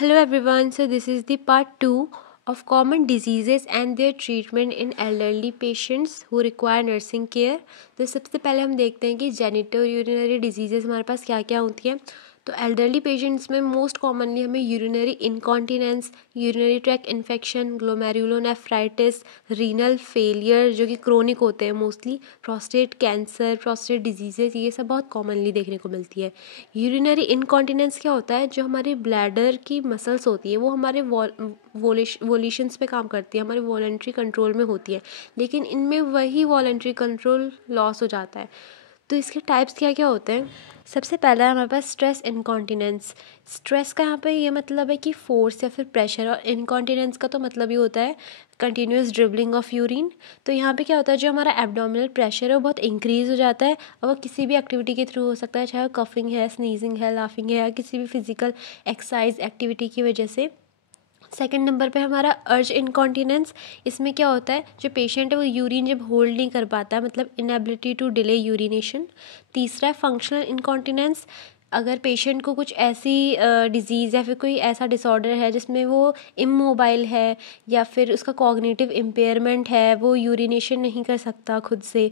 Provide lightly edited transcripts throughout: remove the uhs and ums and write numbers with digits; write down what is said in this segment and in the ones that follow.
Hello everyone, so this is the part 2 of common diseases and their treatment in elderly patients who require nursing care। तो सबसे पहले हम देखते हैं कि जेनिटो यूरिनरी डिजीजेस हमारे पास क्या क्या होती हैं। तो एल्डरली पेशेंट्स में मोस्ट कॉमनली हमें urinary incontinence, urinary track infection, glomerulonephritis, renal failure जो कि क्रोनिक होते हैं mostly, prostate cancer, prostate diseases, ये सब बहुत कॉमनली देखने को मिलती है। यूरिनरी इनकॉन्टिनेंस क्या होता है? जो हमारी ब्लैडर की मसल्स होती है वो हमारे वोलिशंस पे काम करती है, हमारे वॉलंटरी कंट्रोल में होती है, लेकिन इनमें वही वॉलंटरी कंट्रोल लॉस हो जाता है। तो इसके टाइप्स क्या क्या होते हैं? सबसे पहला है हमारे पास स्ट्रेस इनकॉन्टिनेंस। स्ट्रेस का यहाँ पे ये मतलब है कि फोर्स या फिर प्रेशर, और इनकॉन्टिनेंस का तो मतलब ही होता है कंटिन्यूस ड्रिबलिंग ऑफ यूरिन। तो यहाँ पे क्या होता है, जो हमारा एब्डोमिनल प्रेशर है वो बहुत इंक्रीज़ हो जाता है, और वो किसी भी एक्टिविटी के थ्रू हो सकता है, चाहे वो कफिंग है, स्नीजिंग है, लाफिंग है, या किसी भी फिजिकल एक्सरसाइज एक्टिविटी की वजह से। सेकंड नंबर पे हमारा अर्ज इनकॉन्टिनेंस। इसमें क्या होता है, जो पेशेंट है वो यूरिन जब होल्ड नहीं कर पाता है, मतलब इनएबिलिटी टू डिले यूरिनेशन। तीसरा है फंक्शनल इनकॉन्टिनेंस। अगर पेशेंट को कुछ ऐसी डिजीज़ या फिर कोई ऐसा डिसऑर्डर है जिसमें वो इमोबाइल है, या फिर उसका कॉग्निटिव इम्पेयरमेंट है, वो यूरिनेशन नहीं कर सकता खुद से,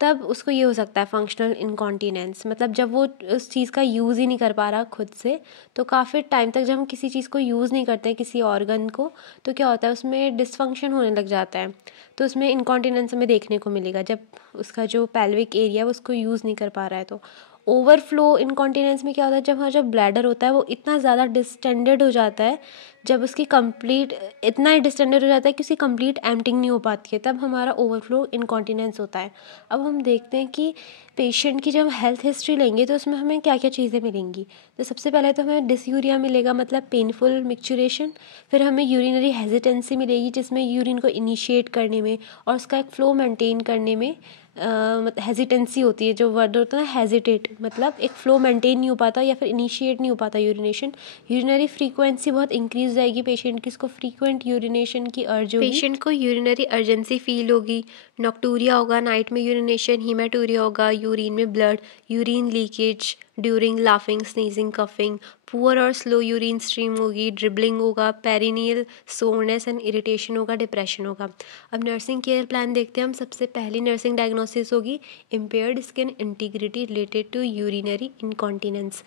तब उसको ये हो सकता है फंक्शनल इनकॉन्टिनेंस। मतलब जब वो उस चीज़ का यूज़ ही नहीं कर पा रहा खुद से, तो काफ़ी टाइम तक जब हम किसी चीज़ को यूज़ नहीं करते किसी ऑर्गन को, तो क्या होता है उसमें डिसफंक्शन होने लग जाता है। तो उसमें इनकॉन्टिनेंस हमें देखने को मिलेगा जब उसका जो पेल्विक एरिया है उसको यूज़ नहीं कर पा रहा है। तो ओवरफ्लो इनकॉन्टिनेंस में क्या होता है, जब हमारा जो ब्लैडर होता है वो इतना ज़्यादा डिस्टेंडेड हो जाता है, जब उसकी कंप्लीट इतना ही डिस्टेंडेड हो जाता है कि उसकी कंप्लीट एम्पटिंग नहीं हो पाती है, तब हमारा ओवरफ्लो इनकॉन्टिनेंस होता है। अब हम देखते हैं कि पेशेंट की जब हम हेल्थ हिस्ट्री लेंगे तो उसमें हमें क्या क्या चीज़ें मिलेंगी। तो सबसे पहले तो हमें डिसयूरिया मिलेगा, मतलब पेनफुल मिक्चुरेशन। फिर हमें यूरिनरी हेजिटेंसी मिलेगी, जिसमें यूरिन को इनिशिएट करने में और उसका एक फ़्लो मेंटेन करने में हेजिटेंसी होती है। जो वर्ड होता है ना हेजिटेट, मतलब एक फ़्लो मेंटेन नहीं हो पाता या फिर इनिशिएट नहीं हो पाता यूरिनेशन। यूरिनरी फ्रीक्वेंसी बहुत इंक्रीज हो जाएगी पेशेंट की, इसको फ्रीक्वेंट यूरिनेशन की अर्ज होगी। पेशेंट को यूरिनरी अर्जेंसी फील होगी, नॉक्टूरिया होगा, नाइट में यूरिनेशन, हीमेटूरिया होगा, यूरिन में blood, urine leakage during laughing, sneezing, coughing, poor और स्लो यूरिन स्ट्रीम होगी, ड्रिबलिंग होगा, पेरिनियल सोरनेस एंड इरिटेशन होगा, डिप्रेशन होगा। अब नर्सिंग केयर प्लान देखते हैं हम। सबसे पहली नर्सिंग डायग्नोसिस होगी impaired skin integrity related to urinary incontinence.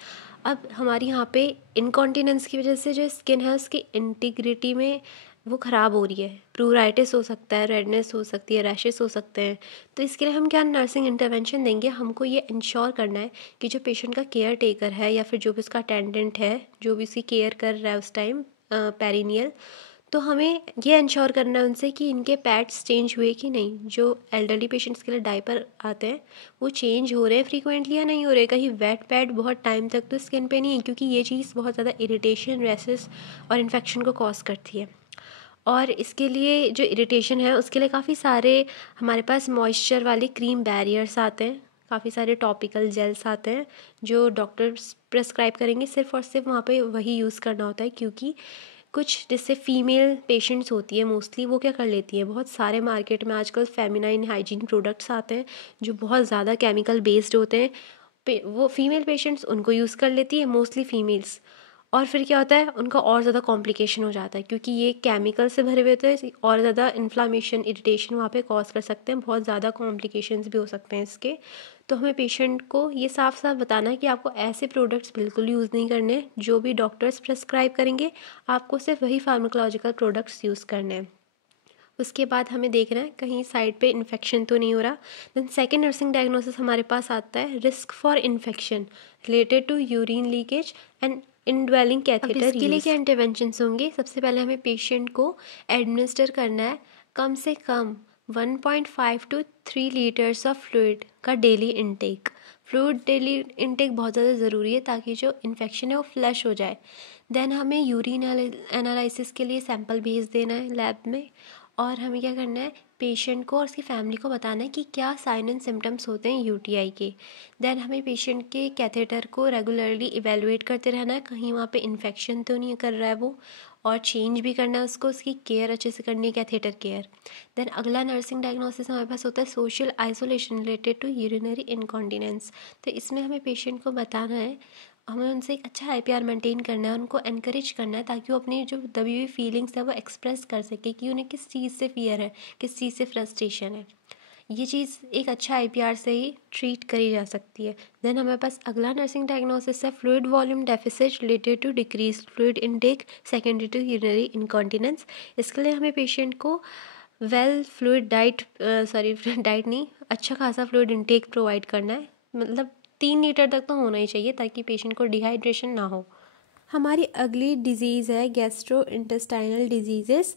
अब हमारी यहाँ पे इनकॉन्टिनेंस की वजह से जो स्किन है उसकी इंटीग्रिटी में वो ख़राब हो रही है, प्रूराइटिस हो सकता है, रेडनेस हो सकती है, रैशेस हो सकते हैं। तो इसके लिए हम क्या नर्सिंग इंटरवेंशन देंगे, हमको ये इंश्योर करना है कि जो पेशेंट का केयर टेकर है या फिर जो भी उसका अटेंडेंट है, जो भी उसकी केयर कर रहा है उस टाइम पेरिनियल, तो हमें ये इंश्योर करना है उनसे कि इनके पैड्स चेंज हुए कि नहीं। जो एल्डरली पेशेंट्स के लिए डायपर आते हैं वो चेंज हो रहे हैं फ्रीक्वेंटली या नहीं हो रहे, कहीं वेट पैड बहुत टाइम तक तो स्किन पे नहीं है, क्योंकि ये चीज़ बहुत ज़्यादा इरिटेशन, रैसेस और इन्फेक्शन को कॉज करती है। और इसके लिए जो इरिटेशन है उसके लिए काफ़ी सारे हमारे पास मॉइस्चर वाले क्रीम बैरियर्स आते हैं, काफ़ी सारे टॉपिकल जेल्स आते हैं जो डॉक्टर्स प्रेस्क्राइब करेंगे। सिर्फ और सिर्फ वहाँ पे वही यूज़ करना होता है, क्योंकि कुछ जैसे फीमेल पेशेंट्स होती है मोस्टली, वो क्या कर लेती हैं, बहुत सारे मार्केट में आजकल फेमिनाइन हाइजीन प्रोडक्ट्स आते हैं जो बहुत ज़्यादा केमिकल बेस्ड होते हैं। वो फीमेल पेशेंट्स उनको यूज़ कर लेती है, मोस्टली फीमेल्स। और फिर क्या होता है, उनका और ज़्यादा कॉम्प्लिकेशन हो जाता है, क्योंकि ये केमिकल से भरे हुए होते हैं, और ज़्यादा इन्फ्लामेशन, इरिटेशन वहाँ पे कॉज कर सकते हैं, बहुत ज़्यादा कॉम्प्लिकेशंस भी हो सकते हैं इसके। तो हमें पेशेंट को ये साफ साफ बताना है कि आपको ऐसे प्रोडक्ट्स बिल्कुल यूज़ नहीं करने, जो भी डॉक्टर्स प्रेस्क्राइब करेंगे आपको सिर्फ वही फार्माकोलॉजिकल प्रोडक्ट्स यूज़ करने हैं। उसके बाद हमें देखना है कहीं साइड पे इन्फेक्शन तो नहीं हो रहा। देन सेकेंड नर्सिंग डायग्नोसिस हमारे पास आता है risk for infection related to urine leakage and indwelling catheter. अब इसके लिए क्या इंटरवेंशंस होंगे? सबसे पहले हमें पेशेंट को एडमिनिस्टर करना है कम से कम 1.5 to 3 लीटर्स ऑफ फ्लूइड का daily intake. Fluid daily intake बहुत ज़्यादा ज़रूरी है ताकि जो इन्फेक्शन है वो फ्लश हो जाए। देन हमें यूरिन एनालिसिस के लिए सैंपल भेज देना है लैब में, और हमें क्या करना है, पेशेंट को और उसकी फैमिली को बताना है कि क्या साइन एंड सिम्टम्स होते हैं यूटीआई के। देन हमें पेशेंट के कैथेटर को रेगुलरली इवेलुएट करते रहना है, कहीं वहाँ पे इन्फेक्शन तो नहीं कर रहा है वो, और चेंज भी करना है उसको, उसकी केयर अच्छे से करनी है, कैथेटर केयर। देन अगला नर्सिंग डायग्नोसिस हमारे पास होता है social isolation related to urinary incontinence. तो इसमें हमें पेशेंट को बताना है हमें उनसे एक अच्छा IPR मेंटेन करना है, उनको एनकरेज करना है ताकि वो अपनी जो दबी हुई फीलिंग्स है वो एक्सप्रेस कर सके कि उन्हें किस चीज़ से फियर है, किस चीज़ से फ्रस्ट्रेशन है। ये चीज़ एक अच्छा IPR से ही ट्रीट करी जा सकती है। देन हमारे पास अगला नर्सिंग डायग्नोसिस है fluid volume deficit related to decrease fluid intake secondary to urinary incontinence. इसके लिए हमें पेशेंट को वेल फ्लूइड डाइट डाइट नहीं, अच्छा खासा फ्लूइड इनटेक प्रोवाइड करना है। मतलब 3 लीटर तक तो होना ही चाहिए ताकि पेशेंट को डिहाइड्रेशन ना हो। हमारी अगली डिजीज़ है गैस्ट्रो इंटेस्टाइनल डिजीज़ेस।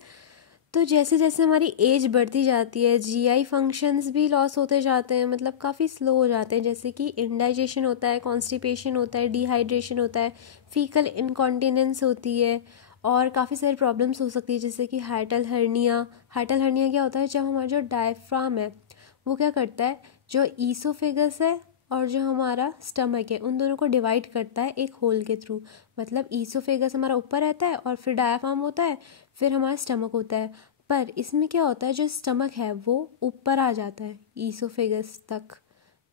तो जैसे जैसे हमारी एज बढ़ती जाती है GI फंक्शंस भी लॉस होते जाते हैं, मतलब काफ़ी स्लो हो जाते हैं, जैसे कि इंडाइजेशन होता है, कॉन्स्टिपेशन होता है, डिहाइड्रेशन होता है, फीकल इनकॉन्टिनेंस होती है और काफ़ी सारी प्रॉब्लम्स हो सकती है जैसे कि हाइटल हर्निया। हाइटल हर्निया क्या होता है, जब हमारा जो डायफ्राम है वो क्या करता है, जो ईसोफेगस है और जो हमारा स्टमक है उन दोनों को डिवाइड करता है एक होल के थ्रू। मतलब ईसोफेगस हमारा ऊपर रहता है और फिर डायफ्राम होता है, फिर हमारा स्टमक होता है। पर इसमें क्या होता है, जो स्टमक है वो ऊपर आ जाता है ईसोफेगस तक,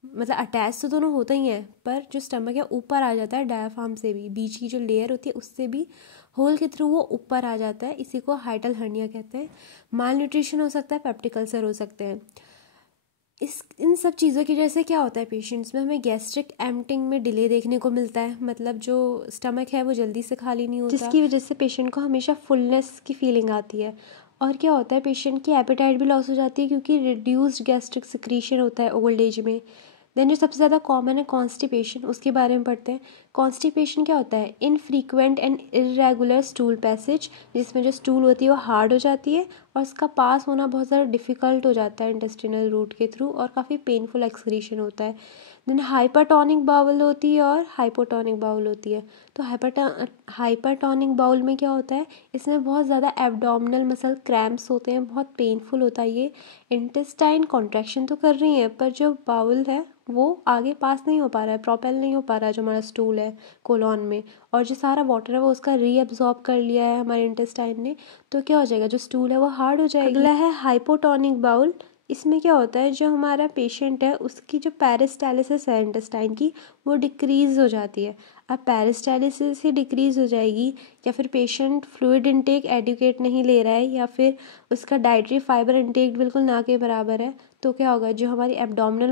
मतलब अटैच तो दोनों होता ही है, पर जो स्टमक है ऊपर आ जाता है डायफ्राम से भी, बीच की जो लेयर होती है उससे भी होल के थ्रू वो ऊपर आ जाता है। इसी को हाइटल हर्निया कहते हैं। माल न्यूट्रिशन हो सकता है, पेप्टिक अल्सर हो सकते हैं। इन सब चीज़ों की वजह से क्या होता है, पेशेंट्स में हमें गैस्ट्रिक एम्प्टिंग में डिले देखने को मिलता है, मतलब जो स्टमक है वो जल्दी से खाली नहीं होता, जिसकी वजह से पेशेंट को हमेशा फुलनेस की फीलिंग आती है। और क्या होता है, पेशेंट की एपेटाइट भी लॉस हो जाती है क्योंकि रिड्यूस्ड गैस्ट्रिक सिक्रीशन होता है ओल्ड एज में। देन जो सबसे ज़्यादा कॉमन है कॉन्स्टिपेशन, उसके बारे में पढ़ते हैं। कॉन्स्टिपेशन क्या होता है, infrequent and irregular stool passage, जिसमें जो स्टूल होती है वो हार्ड हो जाती है और इसका पास होना बहुत ज़्यादा डिफ़िकल्ट हो जाता है इंटेस्टिनल रूट के थ्रू और काफ़ी पेनफुल एक्सक्रीशन होता है। देन हाइपरटोनिक बाउल होती है और हाइपोटोनिक बाउल होती है। तो हाइपरटोनिक बाउल में क्या होता है, इसमें बहुत ज़्यादा एब्डोमिनल मसल क्रैम्प्स होते हैं, बहुत पेनफुल होता है। ये इंटेस्टाइन कॉन्ट्रैक्शन तो कर रही है पर जो बाउल है वो आगे पास नहीं हो पा रहा है, प्रोपेल नहीं हो पा रहा है जो हमारा स्टूल है कोलॉन में, और जो सारा वाटर है वो उसका रीअब्जॉर्ब कर लिया है हमारे इंटेस्टाइन ने। तो क्या हो जाएगा, जो स्टूल है वो हार्ड हो जाएगी। अगला है हाइपोटोनिक बाउल। इसमें क्या होता है, जो हमारा पेशेंट है उसकी जो पेरिस्टालिसिस है इंटेस्टाइन की वो डिक्रीज़ हो जाती है। अब पेरिस्टालिसिस ही डिक्रीज़ हो जाएगी या फिर पेशेंट फ्लूइड इनटेक एडुकेट नहीं ले रहा है या फिर उसका डाइटरी फाइबर इनटेक बिल्कुल ना के बराबर है, तो क्या होगा, जो हमारी एब्डोमिनल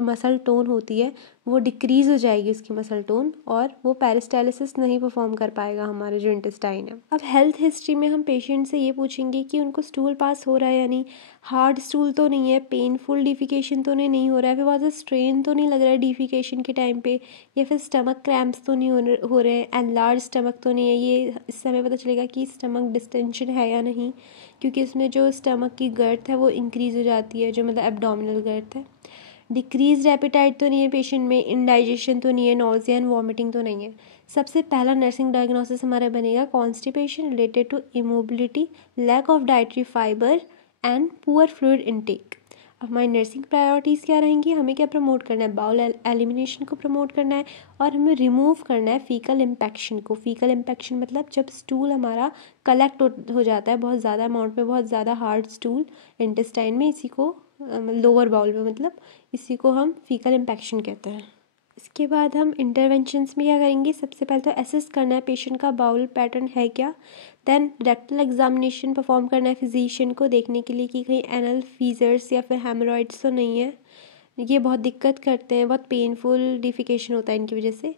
मसल टोन होती है वो डिक्रीज़ हो जाएगी उसकी मसल टोन, और वो पेरिस्टालिसिस नहीं परफॉर्म कर पाएगा हमारे जो इंटेस्टाइन है। अब हेल्थ हिस्ट्री में हम पेशेंट से ये पूछेंगे कि उनको स्टूल पास हो रहा है या नहीं, हार्ड स्टूल तो नहीं है, पेनफुल डिफिकेशन तो नहीं हो रहा है, फिर बहुत ज़्यादा स्ट्रेन तो नहीं लग रहा है डिफिकेशन के टाइम पे, या फिर स्टमक क्रैम्प्स तो नहीं हो रहे हैं, एंड लार्ज स्टमक तो नहीं है। ये इससे हमें पता चलेगा कि स्टमक डिस्टेंशन है या नहीं, क्योंकि इसमें जो स्टमक की गर्थ है वो इंक्रीज़ हो जाती है, जो मतलब एब्डोमिनल गर्थ है। डिक्रीज एपेटाइट तो नहीं है पेशेंट में, इंडाइजेशन तो नहीं है, नोजिया एंड वॉमिटिंग तो नहीं है। सबसे पहला नर्सिंग डायग्नोसिस हमारा बनेगा constipation related to immobility, lack of dietary fibre and poor fluid intake. अब हमारी नर्सिंग प्रायोरिटीज़ क्या रहेंगी, हमें क्या प्रमोट करना है, बाउल एलिमिनेशन को प्रमोट करना है और हमें रिमूव करना है फीकल इम्पैक्शन को। फीकल इम्पैक्शन मतलब जब स्टूल हमारा कलेक्ट हो जाता है बहुत ज़्यादा अमाउंट में, बहुत ज़्यादा हार्ड स्टूल इंटेस्टाइन में, इसी को लोअर बाउल में, मतलब इसी को हम फीकल इम्पैक्शन कहते हैं। इसके बाद हम इंटरवेंशंस में क्या करेंगे, सबसे पहले तो असेस करना है पेशेंट का बाउल पैटर्न है क्या। देन रेक्टल एग्जामिनेशन परफॉर्म करना है फिजिशियन को, देखने के लिए कि कहीं एनल फीजर्स या फिर हेमरॉइड्स तो नहीं है। ये बहुत दिक्कत करते हैं, बहुत पेनफुल डिफिकेशन होता है इनकी वजह से।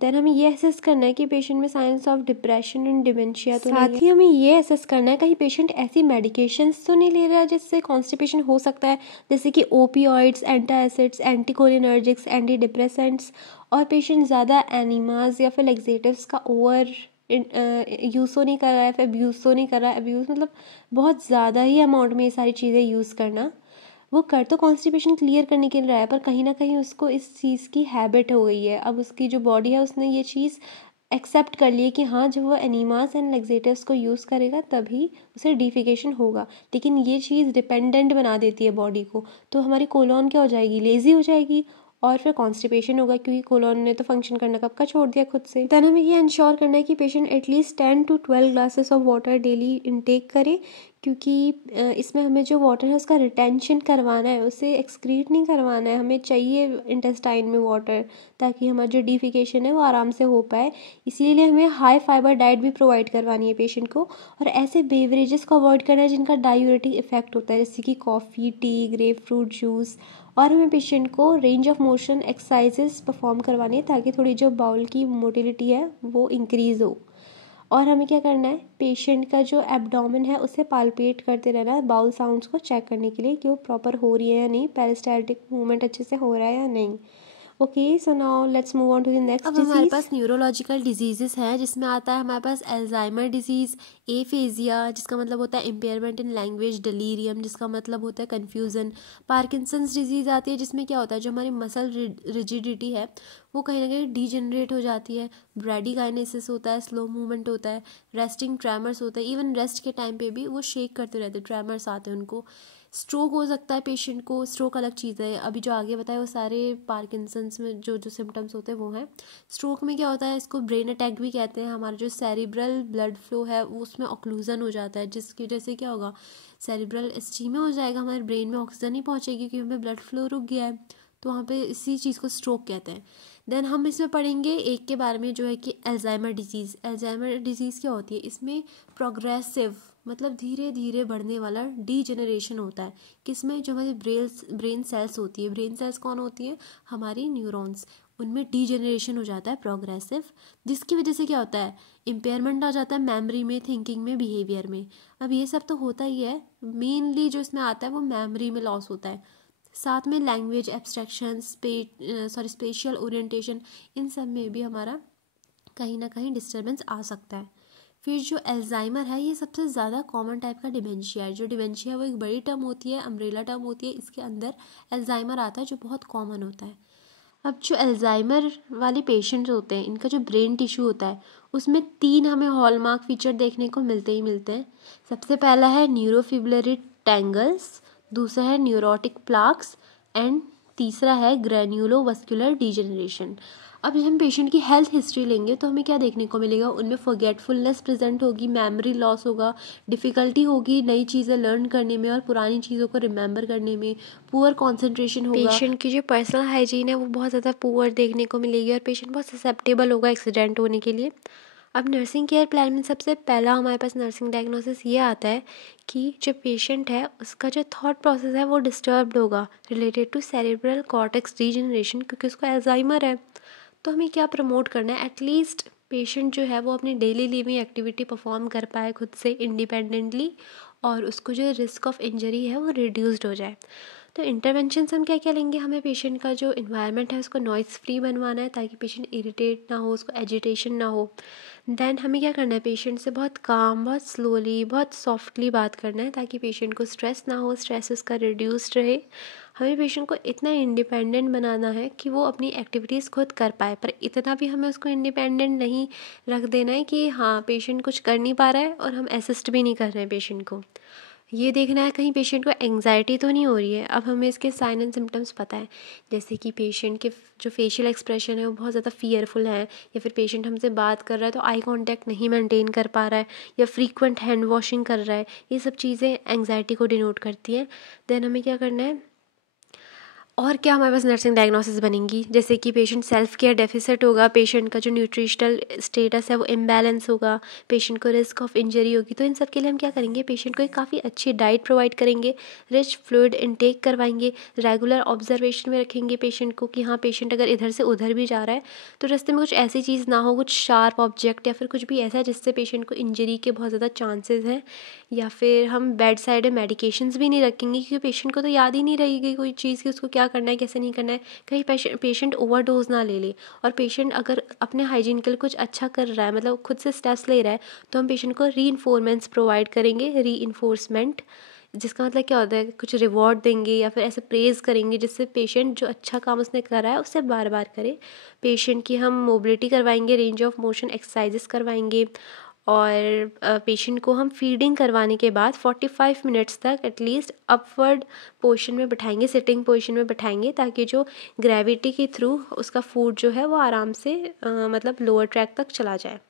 देन हमें ये असेस करना है कि पेशेंट में science of depression and dementia तो नहीं है। साथ ही हमें ये असेस करना है कहीं पेशेंट ऐसी मेडिकेशंस तो नहीं ले रहा है जिससे कॉन्स्टिपेशन हो सकता है, जैसे कि opioids, antacids, anticholinergics, anti depressants, और पेशेंट ज़्यादा एनिमाज या फिर लेक्सेटिव्स का ओवर यूज़ तो नहीं कर रहा है, फिर अब्यूज़ तो नहीं कर रहा है। अब्यूज़ मतलब बहुत ज़्यादा ही अमाउंट में ये सारी चीज़ें यूज़ करना। वो कर तो कॉन्स्टिपेशन क्लियर करने के लिए रहा है, पर कहीं ना कहीं उसको इस चीज़ की हैबिट हो गई है। अब उसकी जो बॉडी है उसने ये चीज़ एक्सेप्ट कर लिए कि हाँ, जब वो एनीमास एंड लेक्सेटिव्स को यूज़ करेगा तभी उसे डिफिकेशन होगा, लेकिन ये चीज़ डिपेंडेंट बना देती है बॉडी को। तो हमारी कोलॉन क्या हो जाएगी, लेज़ी हो जाएगी और फिर कॉन्स्टिपेशन होगा, क्योंकि कोलॉन ने तो फंक्शन करना कब का छोड़ दिया खुद से। देन हमें ये इंश्योर करना है कि patient at least 10 to 12 glasses of water daily intake करे, क्योंकि इसमें हमें जो वाटर है उसका रिटेंशन करवाना है, उसे एक्सक्रीट नहीं करवाना है। हमें चाहिए इंटेस्टाइन में वाटर ताकि हमारा जो डिफिकेशन है वो आराम से हो पाए। इसीलिए हमें हाई फाइबर डाइट भी प्रोवाइड करवानी है पेशेंट को, और ऐसे बेवरेजेस को अवॉइड करना है जिनका डायूरेटिक इफेक्ट होता है, जैसे कि coffee, T, grep fruit juice. और हमें पेशेंट को range of motion exercises perform करवानी है ताकि थोड़ी जो बाउल की मोटिलिटी है वो इंक्रीज़ हो। और हमें क्या करना है, पेशेंट का जो एब्डोमेन है उसे पाल्पेट करते रहना है बाउल साउंड्स को चेक करने के लिए कि वो प्रॉपर हो रही है या नहीं, पेरिस्टाल्टिक मूवमेंट अच्छे से हो रहा है या नहीं। Okay, so now let's move on to the next disease. अब हमारे पास न्यूरोलॉजिकल डिजीजेस हैं, जिसमें आता है हमारे पास अल्जाइमर डिजीज़, एफेजिया जिसका मतलब होता है इम्पेयरमेंट इन लैंग्वेज, डेलीरियम जिसका मतलब होता है कन्फ्यूज़न, पार्किंसंस डिजीज़ आती है जिसमें क्या होता है जो हमारी मसल रिजिडिटी है वो कहीं ना कहीं डीजनरेट हो जाती है, ब्रैडीकाइनेसिस होता है, स्लो मूवमेंट होता है, रेस्टिंग ट्रैमर्स होता है, इवन रेस्ट के टाइम पे भी वो शेक करते रहते हैं, ट्रैमर्स आते हैं उनको। स्ट्रोक हो सकता है पेशेंट को, स्ट्रोक अलग चीज़ है, अभी जो आगे बताया वो सारे पार्किंसंस में जो जो सिम्टम्स होते हैं वो हैं। स्ट्रोक में क्या होता है, इसको ब्रेन अटैक भी कहते हैं। हमारा जो सेरिब्रल ब्लड फ्लो है वो उसमें ऑक्लूजन हो जाता है, जिसकी वजह से क्या होगा, सेरिब्रल इस्चीमिया हो जाएगा, हमारे ब्रेन में ऑक्सीजन नहीं पहुँचेगी क्योंकि हमें ब्लड फ्लो रुक गया है, तो वहाँ पे इसी चीज़ को स्ट्रोक कहते हैं। देन हम इसमें पढ़ेंगे एक के बारे में जो है कि अल्जाइमर डिजीज़। अल्जाइमर डिजीज़ क्या होती है, इसमें प्रोग्रेसिव मतलब धीरे धीरे बढ़ने वाला डीजेनरेशन होता है। किसमें, जो हमारी ब्रेन सेल्स होती है, ब्रेन सेल्स कौन होती है, हमारी न्यूरॉन्स, उनमें डीजेनरेशन हो जाता है प्रोग्रेसिव, जिसकी वजह से क्या होता है, इम्पेयरमेंट आ जाता है मेमोरी में, थिंकिंग में, बिहेवियर में। अब ये सब तो होता ही है, मेनली जो इसमें आता है वो मेमोरी में लॉस होता है, साथ में लैंग्वेज एब्स्ट्रैक्शन, स्पेशियल ओरिएंटेशन, इन सब में भी हमारा कहीं ना कहीं डिस्टर्बेंस आ सकता है। फिर जो अल्जाइमर है ये सबसे ज़्यादा कॉमन टाइप का डिमेंशिया है। जो डिमेंशिया है वो एक बड़ी टर्म होती है, अम्ब्रेला टर्म होती है, इसके अंदर अल्जाइमर आता है जो बहुत कॉमन होता है। अब जो अल्जाइमर वाले पेशेंट्स होते हैं, इनका जो ब्रेन टिश्यू होता है उसमें 3 हमें हॉलमार्क फीचर देखने को मिलते हैं। सबसे पहला है न्यूरोफिब्रिलरी टैंगल्स, दूसरा है न्यूरोटिक प्लाक्स, एंड तीसरा है ग्रेन्युलोवस्कुलर डीजनरेशन। अब हम पेशेंट की हेल्थ हिस्ट्री लेंगे तो हमें क्या देखने को मिलेगा, उनमें फॉरगेटफुलनेस प्रेजेंट होगी, मेमोरी लॉस होगा, डिफ़िकल्टी होगी नई चीज़ें लर्न करने में और पुरानी चीज़ों को रिमेंबर करने में, पुअर कंसंट्रेशन होगा, पेशेंट की जो पर्सनल हाइजीन है वो बहुत ज़्यादा पुअर देखने को मिलेगी और पेशेंट बहुत ससेप्टेबल होगा एक्सीडेंट होने के लिए। अब नर्सिंग केयर प्लान में सबसे पहला हमारे पास नर्सिंग डायग्नोसिस ये आता है कि जो पेशेंट है उसका जो थॉट प्रोसेस है वो डिस्टर्ब्ड होगा related to cerebral cortex degeneration, क्योंकि उसको अल्जाइमर है। तो हमें क्या प्रमोट करना है, एटलीस्ट पेशेंट जो है वो अपनी डेली लिविंग एक्टिविटी परफॉर्म कर पाए खुद से इंडिपेंडेंटली, और उसको जो रिस्क ऑफ इंजरी है वो रिड्यूस्ड हो जाए। तो इंटरवेंशंस हम क्या क्या लेंगे, हमें पेशेंट का जो इन्वायरमेंट है उसको नॉइज़ फ्री बनवाना है ताकि पेशेंट इरिटेट ना हो, उसको एजिटेशन ना हो। देन हमें क्या करना है, पेशेंट से बहुत काम, बहुत स्लोली, बहुत सॉफ्टली बात करना है ताकि पेशेंट को स्ट्रेस ना हो, स्ट्रेस उसका रिड्यूस्ड रहे। हमें पेशेंट को इतना इंडिपेंडेंट बनाना है कि वो अपनी एक्टिविटीज़ खुद कर पाए, पर इतना भी हमें उसको इंडिपेंडेंट नहीं रख देना है कि हाँ पेशेंट कुछ कर नहीं पा रहा है और हम असिस्ट भी नहीं कर रहे हैं पेशेंट को। ये देखना है कहीं पेशेंट को एंग्जाइटी तो नहीं हो रही है। अब हमें इसके साइन एंड सिम्टम्स पता है, जैसे कि पेशेंट के जो फेशियल एक्सप्रेशन है वो बहुत ज़्यादा फियरफुल है, या फिर पेशेंट हमसे बात कर रहा है तो आई कांटेक्ट नहीं मेंटेन कर पा रहा है, या फ्रीक्वेंट हैंड वॉशिंग कर रहा है। ये सब चीज़ें एंग्जाइटी को डिनोट करती हैं। देन हमें क्या करना है, और क्या हमारे पास नर्सिंग डायग्नोसिस बनेंगी, जैसे कि पेशेंट सेल्फ केयर डेफिसिट होगा, पेशेंट का जो न्यूट्रिशनल स्टेटस है वो इम्बैलेंस होगा, पेशेंट को रिस्क ऑफ इंजरी होगी। तो इन सब के लिए हम क्या करेंगे, पेशेंट को एक काफ़ी अच्छी डाइट प्रोवाइड करेंगे, रिच फ्लूइड इनटेक करवाएंगे, रेगुलर ऑब्जर्वेशन में रखेंगे पेशेंट को कि हाँ पेशेंट अगर इधर से उधर भी जा रहा है तो रास्ते में कुछ ऐसी चीज़ ना हो, कुछ शार्प ऑब्जेक्ट या फिर कुछ भी ऐसा जिससे पेशेंट को इंजरी के बहुत ज़्यादा चांसेस हैं। या फिर हम बेड साइड मेडिकेशंस भी नहीं रखेंगे क्योंकि पेशेंट को तो याद ही नहीं रहेगी कोई चीज़ कि उसको क्या करना है, कैसे नहीं करना है, कहीं पेशेंट ओवरडोज ना ले ले। और पेशेंट अगर अपने हाइजीन के लिए कुछ अच्छा कर रहा है, मतलब खुद से स्टेप्स ले रहा है, तो हम पेशेंट को री प्रोवाइड करेंगे, री, जिसका मतलब क्या होता है, कुछ रिवॉर्ड देंगे या फिर ऐसे प्रेज़ करेंगे जिससे पेशेंट जो अच्छा काम उसने करा है उससे बार बार करे। पेशेंट की हम मोबिलिटी करवाएंगे, रेंज ऑफ मोशन एक्सरसाइजेस करवाएंगे, और पेशेंट को हम फीडिंग करवाने के बाद 45 मिनट्स तक एटलीस्ट अपवर्ड पोजीशन में बैठाएंगे, सिटिंग पोजीशन में बैठाएंगे, ताकि जो ग्रेविटी के थ्रू उसका फूड जो है वो आराम से मतलब लोअर ट्रैक तक चला जाए।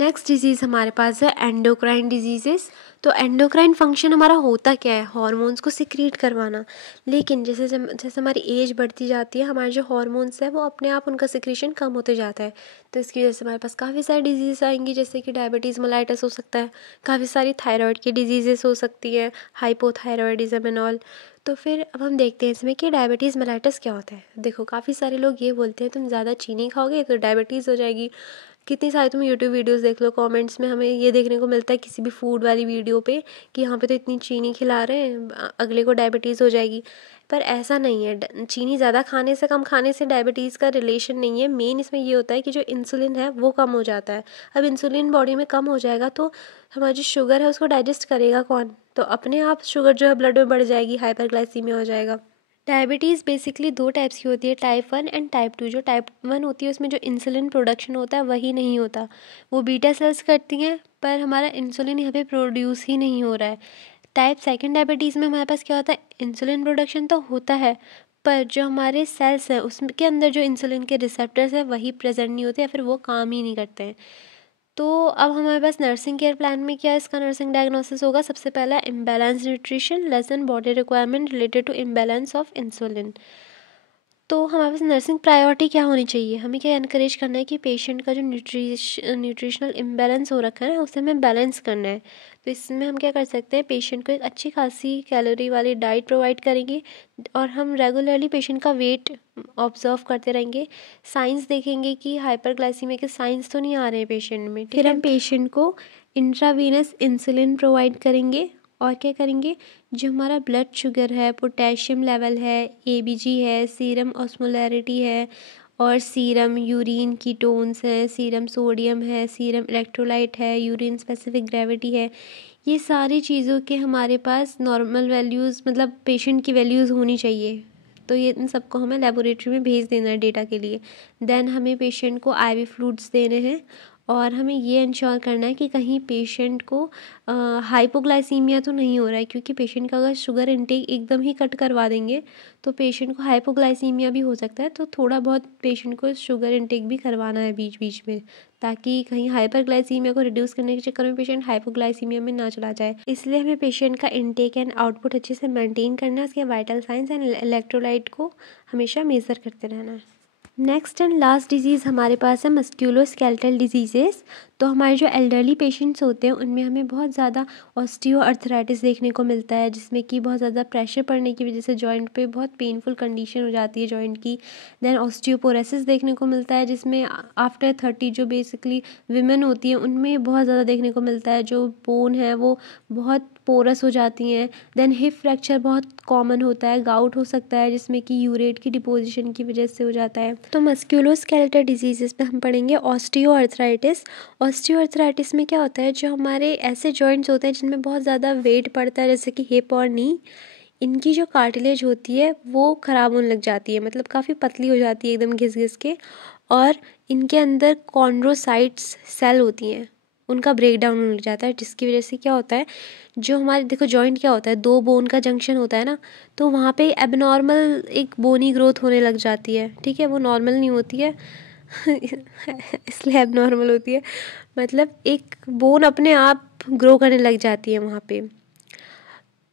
नेक्स्ट डिजीज़ हमारे पास है एंडोक्राइन डिजीजेस। तो एंडोक्राइन फंक्शन हमारा होता क्या है, हार्मोन्स को सिक्रीट करवाना। लेकिन जैसे जैसे हमारी एज बढ़ती जाती है, हमारे जो हार्मोन्स है वो अपने आप उनका सिक्रीशन कम होते जाता है। तो इसकी वजह से हमारे पास काफ़ी सारी डिजीज़ आएंगी, जैसे कि डायबिटीज़ मेलाइटस हो सकता है, काफ़ी सारी थायराइड की डिजीजेस हो सकती है, हाइपोथायरॉयडिज्म एंड ऑल। तो फिर अब हम देखते हैं इसमें कि डायबिटीज़ मेलाइटस क्या होता है। देखो, काफ़ी सारे लोग ये बोलते हैं तुम ज़्यादा चीनी खाओगे तो डायबिटीज़ हो जाएगी। कितनी सारी तुम यूट्यूब वीडियोस देख लो, कमेंट्स में हमें ये देखने को मिलता है किसी भी फूड वाली वीडियो पे कि यहाँ पे तो इतनी चीनी खिला रहे हैं, अगले को डायबिटीज़ हो जाएगी। पर ऐसा नहीं है, चीनी ज़्यादा खाने से कम खाने से डायबिटीज़ का रिलेशन नहीं है। मेन इसमें ये होता है कि जो इंसुलिन है वो कम हो जाता है। अब इंसुलिन बॉडी में कम हो जाएगा तो हमारी जो शुगर है उसको डाइजेस्ट करेगा कौन? तो अपने आप शुगर जो है ब्लड में बढ़ जाएगी, हाइपरग्लाइसीमिया हो जाएगा। डायबिटीज़ बेसिकली दो टाइप्स की होती है, टाइप 1 एंड टाइप 2। जो टाइप 1 होती है उसमें जो इंसुलिन प्रोडक्शन होता है वही नहीं होता, वो बीटा सेल्स करती हैं, पर हमारा इंसुलिन यहाँ पे प्रोड्यूस ही नहीं हो रहा है। टाइप 2 डायबिटीज़ में हमारे पास क्या होता है, इंसुलिन प्रोडक्शन तो होता है पर जो हमारे सेल्स हैं उसके अंदर जो इंसुलिन के रिसेप्टर्स हैं वही प्रेजेंट नहीं होते, या फिर वो काम ही नहीं करते हैं। तो अब हमारे पास नर्सिंग केयर प्लान में क्या इसका नर्सिंग डायग्नोसिस होगा। सबसे पहला, imbalance nutrition, less than body requirement related to imbalance of insulin. तो हमारे पास नर्सिंग प्रायोरिटी क्या होनी चाहिए, हमें क्या एनकरेज करना है कि पेशेंट का जो न्यूट्रिशनल इम्बैलेंस हो रखा है ना उसे हमें बैलेंस करना है। तो इसमें हम क्या कर सकते हैं, पेशेंट को एक अच्छी खासी कैलोरी वाली डाइट प्रोवाइड करेंगे और हम रेगुलरली पेशेंट का वेट ऑब्जर्व करते रहेंगे। साइंस देखेंगे कि हाइपरग्लाइसीमिया के साइंस तो नहीं आ रहे हैं पेशेंट में। फिर हम पेशेंट को इंट्रावीनस इंसुलिन प्रोवाइड करेंगे और क्या करेंगे, जो हमारा ब्लड शुगर है, पोटेशियम लेवल है, एबीजी है, सीरम ऑस्मोलैरिटी है और सीरम यूरिन कीटोन्स है, सीरम सोडियम है, सीरम इलेक्ट्रोलाइट है, यूरिन स्पेसिफिक ग्रेविटी है, ये सारी चीज़ों के हमारे पास नॉर्मल वैल्यूज़, मतलब पेशेंट की वैल्यूज़ होनी चाहिए। तो ये इन सबको हमें लेबोरेटरी में भेज देना है डेटा के लिए। देन हमें पेशेंट को आईवी फ्लूइड्स देने हैं और हमें ये इंश्योर करना है कि कहीं पेशेंट को हाइपोग्लाइसीमिया तो नहीं हो रहा है, क्योंकि पेशेंट का अगर शुगर इनटेक एकदम ही कट करवा देंगे तो पेशेंट को हाइपोग्लाइसीमिया भी हो सकता है। तो थोड़ा बहुत पेशेंट को शुगर इनटेक भी करवाना है बीच बीच में, ताकि कहीं हाइपरग्लाइसीमिया को रिड्यूस करने के चक्कर में पेशेंट हाइपोग्लाइसीमिया में ना चला जाए। इसलिए हमें पेशेंट का इनटेक एंड आउटपुट अच्छे से मेंटेन करना है, उसके वाइटल साइंस एंड इलेक्ट्रोलाइट को हमेशा मेज़र करते रहना है। नेक्स्ट एंड लास्ट डिजीज़ हमारे पास है मस्क्यूलोस्केलेटल डिजीज़ेस। तो हमारे जो एल्डरली पेशेंट्स होते हैं उनमें हमें बहुत ज़्यादा ऑस्टियोआर्थराइटिस देखने को मिलता है, जिसमें कि बहुत ज़्यादा प्रेशर पड़ने की वजह से जॉइंट पे बहुत पेनफुल कंडीशन हो जाती है जॉइंट की। देन ऑस्टियोपोरोसिस देखने को मिलता है, जिसमें आफ्टर 30 जो बेसिकली विमेन होती हैं उनमें बहुत ज़्यादा देखने को मिलता है, जो बोन है वो बहुत पोरस हो जाती हैं। देन हिप फ्रैक्चर बहुत कॉमन होता है, गाउट हो सकता है जिसमें कि यूरेट की डिपोजिशन की वजह से हो जाता है। तो मस्क्यूलोस्केलेटल डिजीज़ेस में हम पढ़ेंगे ऑस्टियोआर्थराइटिस। ऑस्टियोआर्थराइटिस में क्या होता है, जो हमारे ऐसे जॉइंट्स होते हैं जिनमें बहुत ज़्यादा वेट पड़ता है, जैसे कि हिप और नी, इनकी जो कार्टिलेज होती है वो ख़राब होने लग जाती है, मतलब काफ़ी पतली हो जाती है एकदम घिस घिस के, और इनके अंदर कॉन्ड्रोसाइट्स सेल होती हैं, उनका ब्रेक डाउन होने लग जाता है, जिसकी वजह से क्या होता है, जो हमारे देखो जॉइंट क्या होता है, दो बोन का जंक्शन होता है ना, तो वहाँ पे एबनॉर्मल एक बोनी ग्रोथ होने लग जाती है। ठीक है, वो नॉर्मल नहीं होती है इसलिए एबनॉर्मल होती है, मतलब एक बोन अपने आप ग्रो करने लग जाती है वहाँ पे।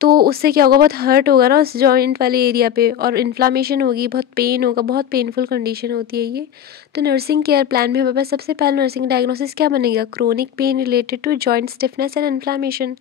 तो उससे क्या होगा, बहुत हर्ट होगा ना उस जॉइंट वाले एरिया पे, और इन्फ्लामेशन होगी, बहुत पेन होगा, बहुत पेनफुल कंडीशन होती है ये। तो नर्सिंग केयर प्लान में हमारे पास सबसे पहले नर्सिंग डायग्नोसिस क्या बनेगा, chronic pain related to joint stiffness and inflammation.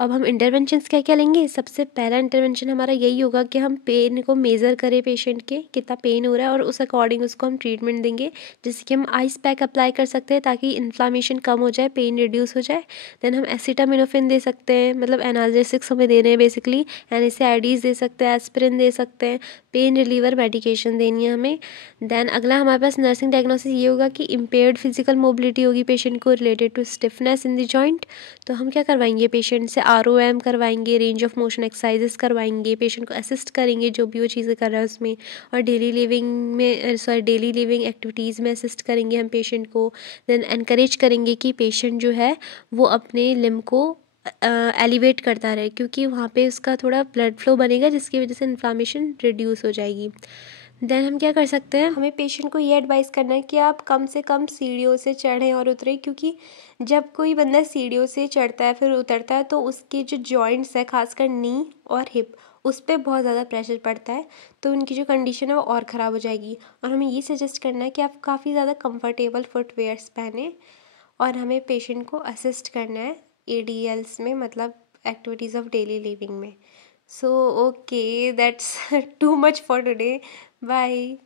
अब हम इंटरवेंशंस क्या क्या लेंगे, सबसे पहला इंटरवेंशन हमारा यही होगा कि हम पेन को मेज़र करें, पेशेंट के कितना पेन हो रहा है, और उस अकॉर्डिंग उसको हम ट्रीटमेंट देंगे, जैसे कि हम आइस पैक अप्लाई कर सकते हैं ताकि इन्फ्लामेशन कम हो जाए, पेन रिड्यूस हो जाए। देन हम एसिटामिनोफेन दे सकते हैं, मतलब एनाल्जेसिक्स हमें दे रहे हैं बेसिकली, NSAIDs दे सकते हैं, एस्पिरिन दे सकते हैं, पेन रिलीवर मेडिकेशन देनी है हमें। देन अगला हमारे पास नर्सिंग डायग्नोसिस ये होगा कि इम्पेयर्ड फिजिकल मोबिलिटी होगी पेशेंट को related to stiffness in the joint. तो हम क्या करवाएंगे, पेशेंट से ROM करवाएंगे, रेंज ऑफ मोशन एक्सरसाइजेस करवाएंगे, पेशेंट को असिस्ट करेंगे जो भी वो चीज़ें कर रहा है उसमें, और डेली लिविंग एक्टिविटीज़ में असिस्ट करेंगे हम पेशेंट को। देन एनकरेज करेंगे कि पेशेंट जो है वो अपने लिम्ब को एलिवेट करता रहे, क्योंकि वहाँ पे उसका थोड़ा ब्लड फ्लो बनेगा जिसकी वजह से इन्फ्लामेशन रिड्यूस हो जाएगी। देन हम क्या कर सकते हैं, हमें पेशेंट को ये एडवाइस करना है कि आप कम से कम सीढ़ियों से चढ़ें और उतरें, क्योंकि जब कोई बंदा सीढ़ियों से चढ़ता है फिर उतरता है तो उसके जो जॉइंट्स है, खासकर नी और हिप, उस पर बहुत ज़्यादा प्रेशर पड़ता है, तो उनकी जो कंडीशन है वो और ख़राब हो जाएगी। और हमें ये सजेस्ट करना है कि आप काफ़ी ज़्यादा कंफर्टेबल फुटवेयर्स पहने, और हमें पेशेंट को असिस्ट करना है ADLs में, मतलब एक्टिविटीज़ ऑफ डेली लिविंग में। So, okay, that's too much for today. Bye.